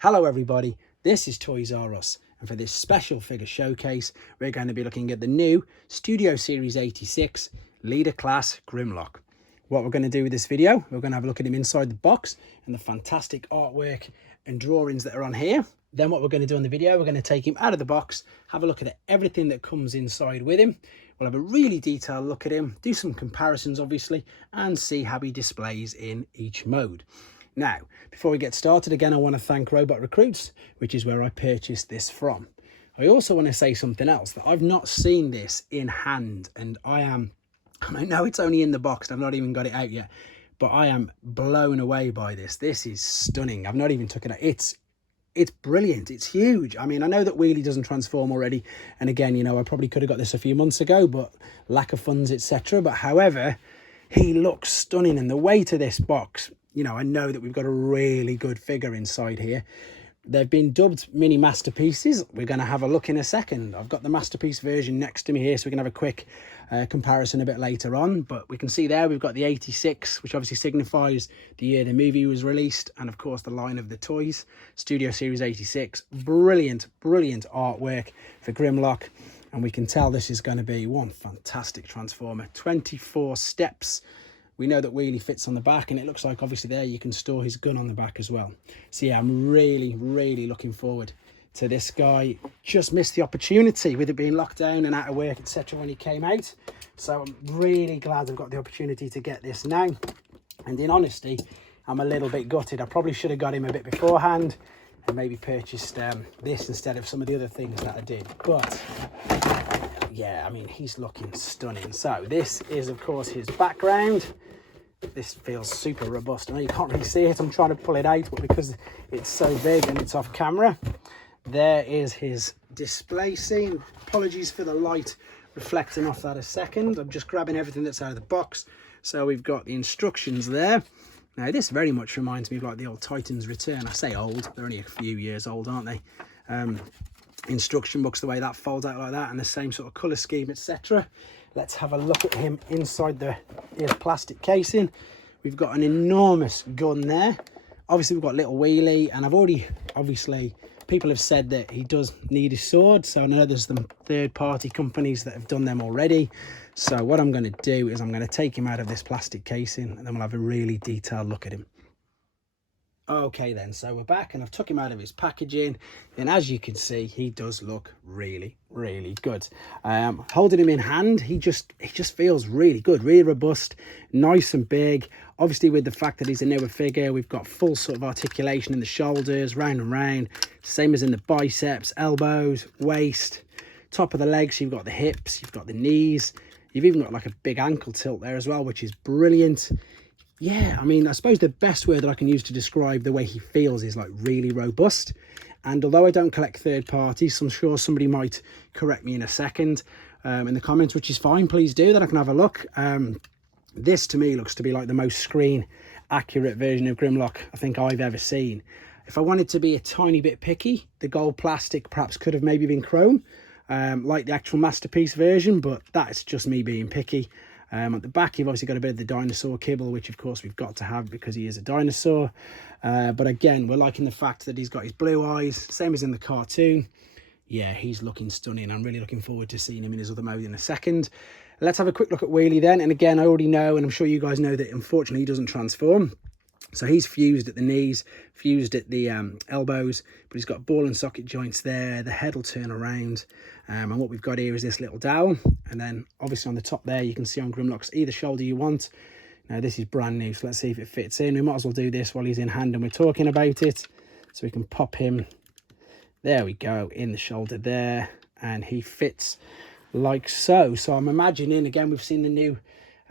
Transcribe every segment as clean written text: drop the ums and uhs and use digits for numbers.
Hello everybody, this is Toys R Us, and for this special figure showcase we're going to be looking at the new Studio Series 86 Leader Class Grimlock. What we're going to do with this video, we're going to have a look at him inside the box and the fantastic artwork and drawings that are on here. Then what we're going to do in the video, we're going to take him out of the box, have a look at everything that comes inside with him. We'll have a really detailed look at him, do some comparisons obviously, and see how he displays in each mode. Now, before we get started, again, I want to thank Robot Recruits, which is where I purchased this from. I also want to say something else, that I've not seen this in hand, and I know it's only in the box, and I've not even got it out yet, but I am blown away by this. This is stunning. I've not even took it out. It's brilliant. It's huge. I mean, I know that wheelie doesn't transform already, and again, you know, I probably could have got this a few months ago, but lack of funds, etc. But however, he looks stunning, and the weight of this box, you know, I know that we've got a really good figure inside here. They've been dubbed mini masterpieces. We're going to have a look in a second. I've got the masterpiece version next to me here, so we can have a quick comparison a bit later on. But we can see there we've got the 86, which obviously signifies the year the movie was released, and of course the line of the toys, Studio Series 86. Brilliant, brilliant artwork for Grimlock. And we can tell this is going to be one fantastic transformer. 24 steps. We know that wheelie fits on the back, and it looks like obviously there you can store his gun on the back as well. So yeah, I'm really looking forward to this guy. Just missed the opportunity with it being locked down and out of work, etc. when he came out. So I'm really glad I've got the opportunity to get this now. And in honesty, I'm a little bit gutted. I probably should have got him a bit beforehand and maybe purchased this instead of some of the other things that I did. But yeah, I mean, he's looking stunning. So this is of course his background. This feels super robust. I know you can't really see it, I'm trying to pull it out, but because it's so big and it's off camera, there is his display scene. Apologies for the light reflecting off that a second. I'm just grabbing everything that's out of the box. So we've got the instructions there. Now this very much reminds me of like the old Titan's Return. I say old, they're only a few years old, aren't they? Instruction books, the way that folds out like that, and the same sort of color scheme, etc. Let's have a look at him inside his plastic casing. We've got an enormous gun there. Obviously we've got little wheelie, and obviously people have said that he does need his sword, so I know there's some third-party companies that have done them already. So what I'm going to do is I'm going to take him out of this plastic casing, and then we'll have a really detailed look at him. Okay then, so we're back, and I've took him out of his packaging, and as you can see, he does look really good. Holding him in hand, he just feels really good, really robust, nice and big. Obviously with the fact that he's a newer figure, we've got full sort of articulation in the shoulders, round and round, same as in the biceps, elbows, waist, top of the legs. You've got the hips, you've got the knees, you've even got like a big ankle tilt there as well, which is brilliant. Yeah, I mean, I suppose the best word that I can use to describe the way he feels is like really robust. And although I don't collect third parties, so I'm sure somebody might correct me in a second in the comments, which is fine. Please do, then I can have a look. This to me looks to be like the most screen accurate version of Grimlock I think I've ever seen. If I wanted to be a tiny bit picky, the gold plastic perhaps could have maybe been chrome, like the actual masterpiece version, but that's just me being picky. At the back you've obviously got a bit of the dinosaur kibble, which of course we've got to have because he is a dinosaur. But again, we're liking the fact that he's got his blue eyes, same as in the cartoon. Yeah, he's looking stunning. I'm really looking forward to seeing him in his other mode in a second. Let's have a quick look at wheelie then. And again, I already know, and I'm sure you guys know, that unfortunately he doesn't transform. So he's fused at the knees, fused at the elbows, but he's got ball and socket joints there. The head will turn around. And what we've got here is this little dowel. And then obviously on the top there, you can see on Grimlock's either shoulder you want. Now this is brand new, so let's see if it fits in. We might as well do this while he's in hand and we're talking about it. So we can pop him, there we go, in the shoulder there. And he fits like so. So I'm imagining, again, we've seen the new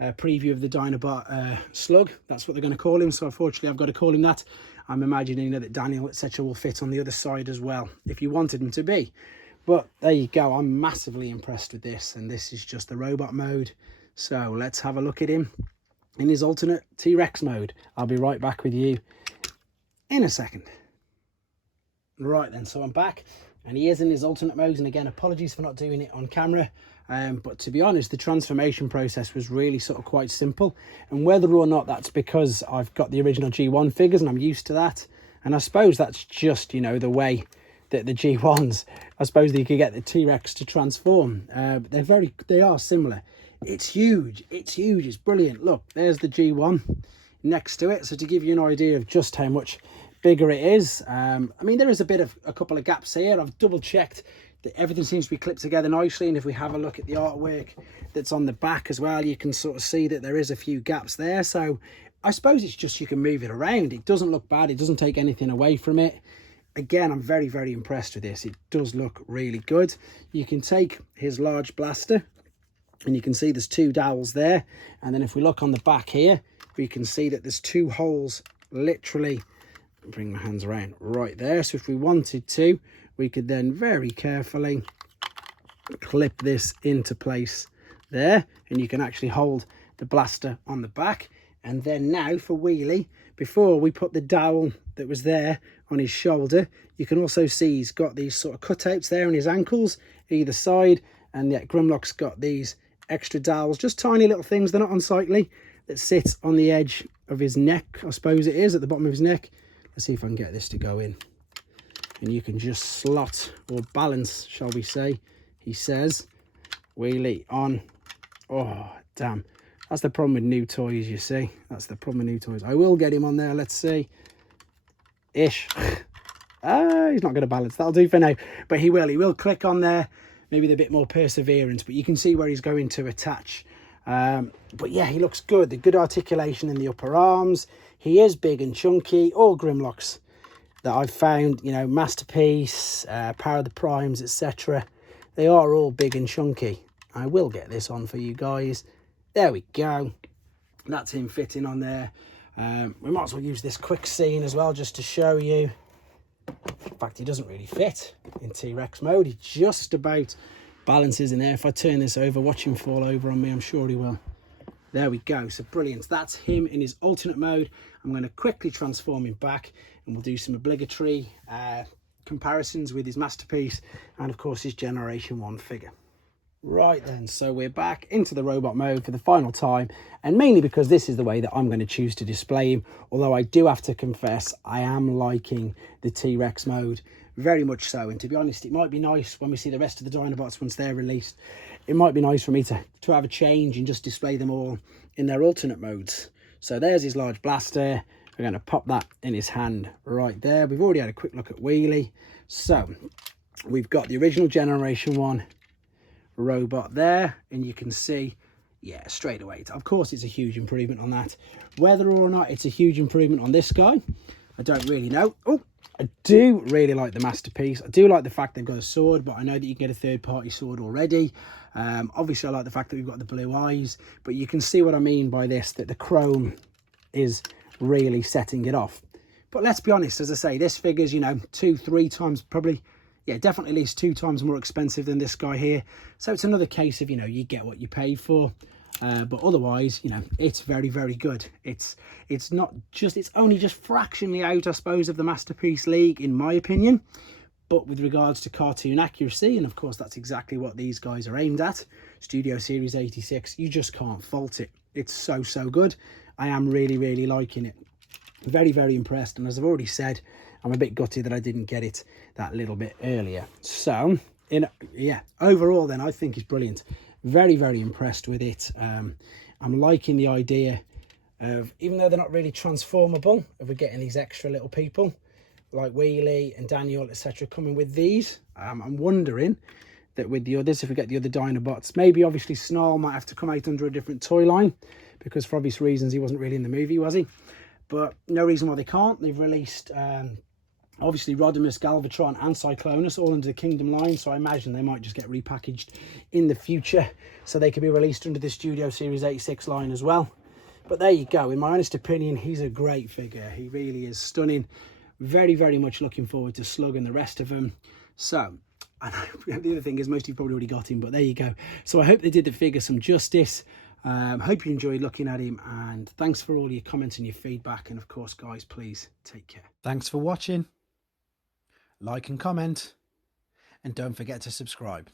preview of the Dinobot slug. That's what they're going to call him, so unfortunately I've got to call him that. I'm imagining that Daniel etc will fit on the other side as well if you wanted him to be. But there you go, I'm massively impressed with this, and this is just the robot mode. So let's have a look at him in his alternate T-Rex mode. I'll be right back with you in a second. Right then, so I'm back, and he is in his alternate mode, and again, apologies for not doing it on camera. But to be honest, the transformation process was really sort of quite simple, and whether or not that's because I've got the original G1 figures and I'm used to that, And I suppose that's just, you know, the way that the G1s, I suppose that you could get the T-Rex to transform. They are similar. It's huge, it's brilliant. Look, there's the G1 next to it. So to give you an idea of just how much bigger it is, I mean, there is a couple of gaps here. I've double checked that everything seems to be clipped together nicely, and if we have a look at the artwork that's on the back as well, you can sort of see that there is a few gaps there. So I suppose it's just you can move it around. It doesn't look bad, it doesn't take anything away from it. Again, I'm very, very impressed with this. It does look really good. You can take his large blaster, and you can see there's 2 dowels there. And then if we look on the back here, we can see that there's 2 holes, literally, bring my hands around, right there. So if we wanted to, we could then very carefully clip this into place there, and you can actually hold the blaster on the back. And then now for wheelie, before we put the dowel that was there on his shoulder, you can also see he's got these sort of cutouts there on his ankles either side, and yet Grimlock's got these extra dowels, just tiny little things, they're not unsightly, that sits on the edge of his neck, I suppose it is, at the bottom of his neck. Let's see if I can get this to go in. And you can just slot or balance, shall we say, he says, wheelie on. Oh, damn. That's the problem with new toys, you see. That's the problem with new toys. I will get him on there, let's see. Ish. He's not going to balance. That'll do for now. But he will click on there, maybe with a bit more perseverance. But you can see where he's going to attach. But yeah, he looks good. The good articulation in the upper arms. He is big and chunky. All Grimlocks that I've found, you know, Masterpiece, Power of the Primes, etc. They are all big and chunky. I will get this on for you guys. There we go. That's him fitting on there. We might as well use this quick scene as well, just to show you. In fact, he doesn't really fit in T-Rex mode. He just about balances in there. If I turn this over, watch him fall over on me, I'm sure he will. There we go. So brilliant. That's him in his alternate mode. I'm going to quickly transform him back, and we'll do some obligatory comparisons with his Masterpiece and of course his Generation 1 figure. Right then, so we're back into the robot mode for the final time, and mainly because this is the way that I'm going to choose to display him, although I do have to confess I am liking the T-Rex mode very much so. And to be honest, it might be nice when we see the rest of the Dinobots once they're released, it might be nice for me to have a change and just display them all in their alternate modes. So there's his large blaster. We're going to pop that in his hand right there. We've already had a quick look at wheelie. So we've got the original Generation 1 robot there, and you can see, yeah, straight away, of course it's a huge improvement on that. Whether or not it's a huge improvement on this guy, I don't really know. Oh, I do really like the Masterpiece. I do like the fact they've got a sword, but I know that you can get a third-party sword already. Obviously I like the fact that we've got the blue eyes, but you can see what I mean by this, that the chrome is really setting it off. But let's be honest, as I say, this figure's, you know, 2-3 times probably, yeah, definitely at least 2 times more expensive than this guy here. So it's another case of, you know, you get what you pay for. But otherwise, you know, it's very, very good. It's not just, it's only just fractionally out, I suppose, of the Masterpiece League, in my opinion. But with regards to cartoon accuracy, and of course, that's exactly what these guys are aimed at, Studio Series 86, you just can't fault it. It's so, so good. I am really, really liking it. Very, very impressed. And as I've already said, I'm a bit gutted that I didn't get it that little bit earlier. So, yeah, overall then, I think it's brilliant. Very, very impressed with it. I'm liking the idea of, even though they're not really transformable, of we're getting these extra little people like Wheelie and Daniel, etc., coming with these. I'm wondering that with the others, if we get the other Dinobots, maybe obviously Snarl might have to come out under a different toy line, because for obvious reasons he wasn't really in the movie, was he? But no reason why they can't. They've released obviously Rodimus, Galvatron and Cyclonus all under the Kingdom line, so I imagine they might just get repackaged in the future so they could be released under the Studio Series 86 line as well. But there you go. In my honest opinion, he's a great figure. He really is stunning. Very, very much looking forward to Slug and the rest of them. So, and the other thing is, most of you probably already got him, but there you go. So I hope they did the figure some justice. Hope you enjoyed looking at him, and thanks for all your comments and your feedback. And of course, guys, please take care. Thanks for watching. Like and comment, and don't forget to subscribe.